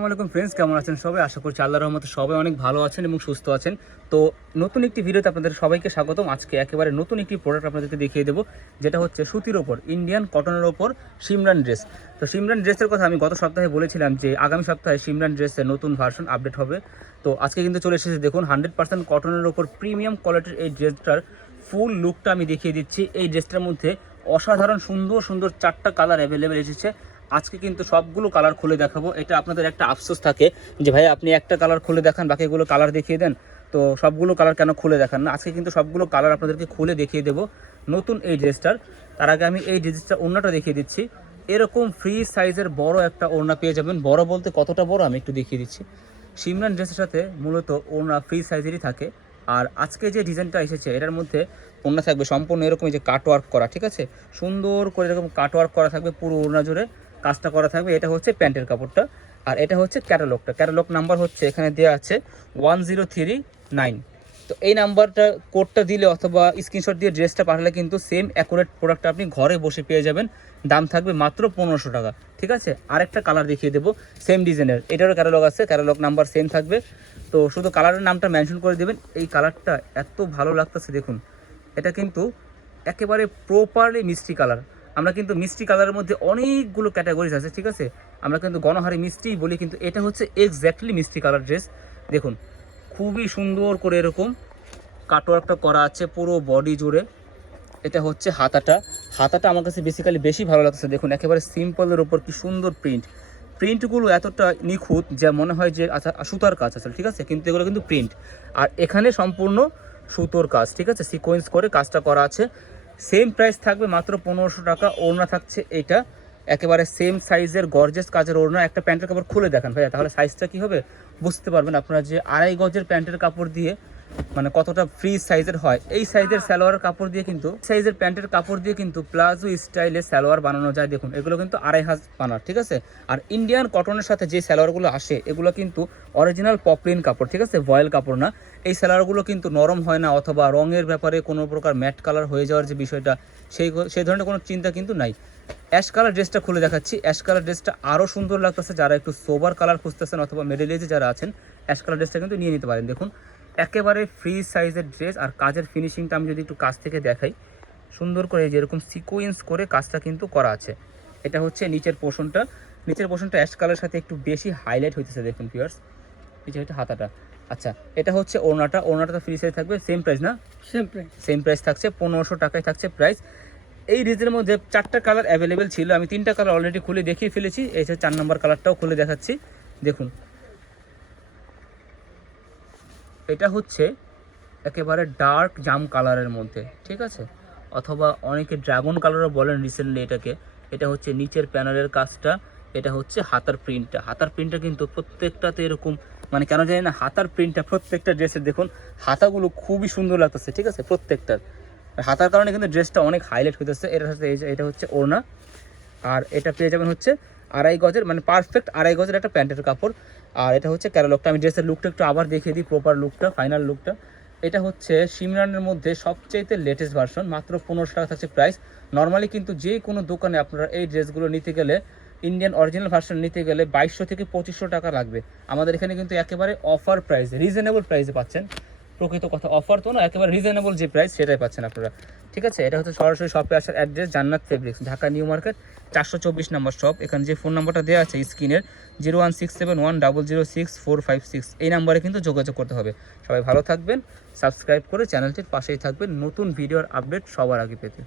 আসসালামু আলাইকুম ফ্রেন্ডস, কেমন আছেন সবাই? আশা করছি আল্লাহর রহমতে সবাই অনেক ভালো আছেন এবং সুস্থ আছেন। তো নতুন একটি ভিডিওতে আপনাদের সবাইকে স্বাগতম। আজকে একেবারে নতুন একটি প্রোডাক্ট আপনাদেরকে দেখিয়ে দেবো, যেটা হচ্ছে সুতির ওপর, ইন্ডিয়ান কটনের ওপর সিমরান ড্রেস। তো সিমরান ড্রেসের কথা আমি গত সপ্তাহে বলেছিলাম যে আগামী সপ্তাহে সিমরান ড্রেসের নতুন ভার্সন আপডেট হবে। তো আজকে কিন্তু চলে এসেছে, দেখুন 100% কটনের ওপর প্রিমিয়াম কোয়ালিটির এই ড্রেসটার ফুল লুকটা আমি দেখিয়ে দিচ্ছি। এই ড্রেসটার মধ্যে অসাধারণ সুন্দর সুন্দর 4টা কালার অ্যাভেলেবেল এসেছে। আজকে কিন্তু সবগুলো কালার খুলে দেখাবো। এটা আপনাদের একটা আফসোস থাকে যে ভাই আপনি একটা কালার খুলে দেখান, বাকিগুলো কালার দেখিয়ে দেন, তো সবগুলো কালার কেন খুলে দেখান না? আজকে কিন্তু সবগুলো কালার আপনাদেরকে খুলে দেখিয়ে দেবো নতুন এই ড্রেসটার। তার আগে আমি এই ড্রেসটার ওড়নাটা দেখিয়ে দিচ্ছি। এরকম ফ্রি সাইজের বড় একটা ওড়না পেয়ে যাবেন। বড় বলতে কতটা বড় আমি একটু দেখিয়ে দিচ্ছি। সিমরান ড্রেসের সাথে মূলত ওড়না ফ্রি সাইজেরই থাকে। আর আজকে যে ডিজাইনটা এসেছে এটার মধ্যে ওড়না থাকবে সম্পূর্ণ এরকম, যে কাটওয়ার্ক করা, ঠিক আছে, সুন্দর করে এরকম কাটওয়ার্ক করা থাকবে, পুরো ওড়না জুড়ে কাজটা করা থাকবে। এটা হচ্ছে প্যান্টের কাপড়টা, আর এটা হচ্ছে ক্যাটালগটা। ক্যাটালগ নাম্বার হচ্ছে এখানে দেওয়া আছে 1039। তো এই নাম্বারটা কোডটা দিলে অথবা স্ক্রিনশট দিয়ে ড্রেসটা পাঠালে কিন্তু সেম অ্যাকুরেট প্রোডাক্টটা আপনি ঘরে বসে পেয়ে যাবেন। দাম থাকবে মাত্র 1500 টাকা, ঠিক আছে। আরেকটা কালার দেখিয়ে দেবো সেম ডিজাইনের, এটারও ক্যাটালগ আছে, ক্যাটালগ নাম্বার সেম থাকবে। তো শুধু কালারের নামটা মেনশন করে দেবেন। এই কালারটা এত ভালো লাগতেছে দেখুন, এটা কিন্তু একেবারে প্রপারলি মিষ্টি কালার। আমরা কিন্তু মিষ্টি কালারের মধ্যে অনেকগুলো ক্যাটাগরিজ আছে, ঠিক আছে, আমরা কিন্তু গণহারে মিষ্টিই বলি, কিন্তু এটা হচ্ছে এক্স্যাক্টলি মিষ্টি কালার ড্রেস। দেখুন খুবই সুন্দর করে এরকম কাটওয়ার্কটা করা আছে পুরো বডি জুড়ে। এটা হচ্ছে হাতাটা। হাতাটা আমার কাছে বেসিক্যালি বেশি ভালো লাগছে। দেখুন একেবারে সিম্পলের ওপর কি সুন্দর প্রিন্টগুলো এতটা নিখুঁত যে মনে হয় যে আচ্ছা সুতার কাজ আছে, ঠিক আছে, কিন্তু এগুলো কিন্তু প্রিন্ট। আর এখানে সম্পূর্ণ সুতোর কাজ, ঠিক আছে, সিকোয়েন্স করে কাজটা করা আছে। সেম প্রাইস থাকবে মাত্র 1500 টাকা। ওড়না থাকছে এইটা একেবারে সেম সাইজের গর্জেস কাজের ওড়না। একটা প্যান্টের কাপড় খুলে দেখান ভাইয়া, তাহলে সাইজটা কি হবে বুঝতে পারবেন আপনারা, যে 2.5 গজের প্যান্টের কাপড় দিয়ে মানে কতটা ফ্রি সাইজের হয়। এই সাইজের সালোয়ার কাপড় দিয়ে কিন্তু, সাইজের প্যান্টের কাপড় দিয়ে কিন্তু প্লাজো স্টাইলে সালোয়ার বানানো যায়। দেখুন এগুলো কিন্তু 2.5 বানার, ঠিক আছে। আর ইন্ডিয়ান কটনের সাথে যে সালোয়ারগুলো আসে এগুলো কিন্তু অরিজিনাল পপলিন কাপড়, ঠিক আছে, ভয়েল কাপড় না। এই সালোয়ারগুলো কিন্তু নরম হয় না, অথবা রঙের ব্যাপারে কোনো প্রকার ম্যাট কালার হয়ে যাওয়ার যে বিষয়টা, সেই ধরনের কোনো চিন্তা কিন্তু নাই। অ্যাশ কালার ড্রেসটা খুলে দেখাচ্ছি। অ্যাশ কালার ড্রেসটা আরও সুন্দর লাগতেছে। যারা একটু সোবার কালার খুঁজতেছেন অথবা মিডল এজে যারা আছেন, অ্যাশ কালার ড্রেসটা কিন্তু নিয়ে নিতে পারেন। দেখুন একেবারে ফ্রি সাইজের ড্রেস। আর কাজের ফিনিশিংটা আমি যদি একটু কাছ থেকে দেখাই, সুন্দর করে যেরকম সিকোয়েন্স করে কাজটা কিন্তু করা আছে। এটা হচ্ছে নিচের পোর্শনটা। নিচের পোর্শনটা অ্যাশ কালারের সাথে একটু বেশি হাইলাইট হইতেছে, দেখুন ভিউয়ার্স। নিচে হচ্ছে হাতাটা। আচ্ছা এটা হচ্ছে ওড়নাটা। ওড়নাটা তো ফ্রি সাইজ থাকবে, সেম প্রাইস না? সেম প্রাইস থাকছে, 1500 টাকায় থাকছে প্রাইস। এই রিজের মধ্যে 4টা কালার অ্যাভেলেবেল ছিল, আমি 3টা কালার অলরেডি খুলে দেখিয়ে ফেলেছি। এই যে 4 নম্বর কালারটাও খুলে দেখাচ্ছি। দেখুন এটা হচ্ছে একেবারে ডার্ক জাম কালারের মধ্যে, ঠিক আছে, অথবা অনেকে ড্রাগন কালারও বলেন রিসেন্টলি এটাকে। এটা হচ্ছে নিচের প্যানেলের কাজটা। এটা হচ্ছে হাতার প্রিন্টটা। হাতার প্রিন্টটা কিন্তু প্রত্যেকটাতে এরকম, মানে কেন জানি না হাতার প্রিন্টটা প্রত্যেকটা ড্রেসের, দেখুন হাতাগুলো খুবই সুন্দর লাগতেছে, ঠিক আছে, প্রত্যেকটার হাতার কারণে কিন্তু ড্রেসটা অনেক হাইলাইট হইতেছে। এটার সাথে এটা হচ্ছে ওড়না। আর এটা পেয়ে যাবেন হচ্ছে 2.5 গজের, মানে পারফেক্ট 2.5 গজের একটা প্যান্টের কাপড়। আর এটা হচ্ছে ক্যাটালগটা। আমি ড্রেসের লুকটা একটু আবার দেখিয়ে দিই, প্রপার লুকটা, ফাইনাল লুকটা। এটা হচ্ছে সিমরানের মধ্যে সবচেয়ে লেটেস্ট ভার্সন। মাত্র 1500 টাকা থাকছে প্রাইস। নর্মালি কিন্তু যে কোনো দোকানে আপনারা এই ড্রেসগুলো নিতে গেলে, ইন্ডিয়ান অরিজিনাল ভার্সন নিতে গেলে 2200 থেকে 2500 টাকা লাগবে। আমাদের এখানে কিন্তু একেবারে অফার প্রাইসে, রিজনেবল প্রাইসে পাচ্ছেন। প্রকৃত কথা অফার তো না, একেবারে রিজনেবল যে প্রাইস সেটাই পাচ্ছেন আপনারা, ঠিক আছে। এটা হচ্ছে সরাসরি শপে আসার অ্যাড্রেস জান্নাত ফেব্রিক্স, ঢাকা নিউ মার্কেট 424 নম্বর শপ। এখানে যে ফোন নাম্বারটা দেওয়া আছে স্ক্রিনের 01671006456, এই নাম্বারে কিন্তু যোগাযোগ করতে হবে। সবাই ভালো থাকবেন, সাবস্ক্রাইব করে চ্যানেলটির পাশেই থাকবেন নতুন ভিডিওর আপডেট সবার আগে পেতে।